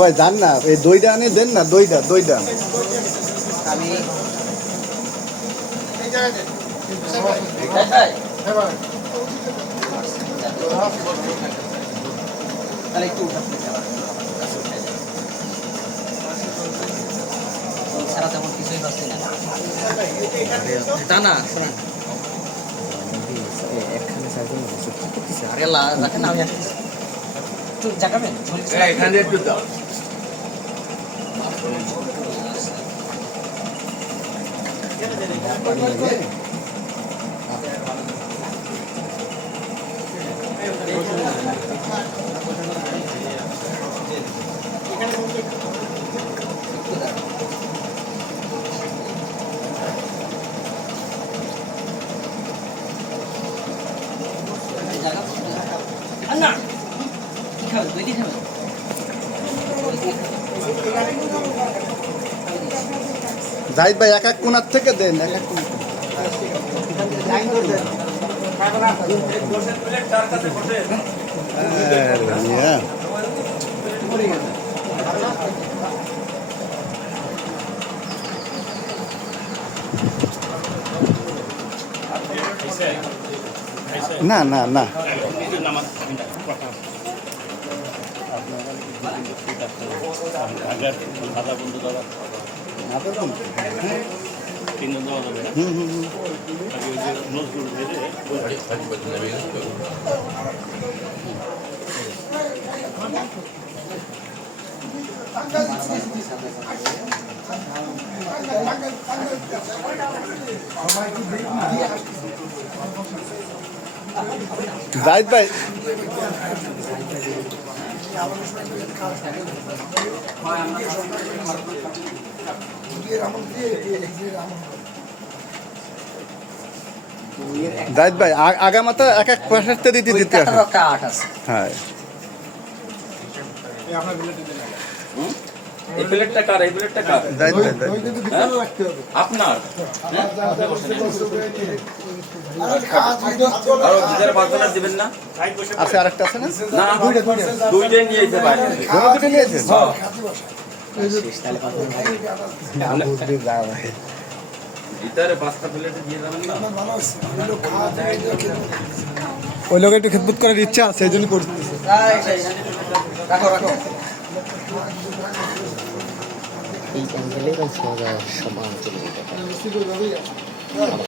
ভাই যান না, এই দইটা আনি দেন না, দইটা দইটা আমি তাহলে একটু ছাড়া তেমন কিছুই পাচ্ছি না। তা না শোনেন আরে রাখেন আমি একটু জাগাবেন এখানে একটু দাও। না কি খাবেন দই দিয়ে খাবেন জাহিদ ভাই এক এক কোণার থেকে দেন, এক এক কোণা। না না না জাহিদ ভাই জাহিদ ভাই আগামাতা এক এক পয়সাতে দিতে দিতে আসে। হ্যাঁ এই প্লেটটা কার? এই প্লেটটা কার? জাহিদ ভাই আপনার। আর ভিতরে বাজার দিবেন না? আছে, আরেকটা আছে না? না দুইটাই নিয়ে যেতে পারেন। দুটো নিয়েছেন? ভিতরে 5টা প্লেটে দিয়ে যাবেন না? ওই লোক একটু খেদমত করার ইচ্ছা আছে, এই জন্য করতেছে। রাখো রাখো এই অ্যাঙ্গেলে সমান চলে যেতে পারে।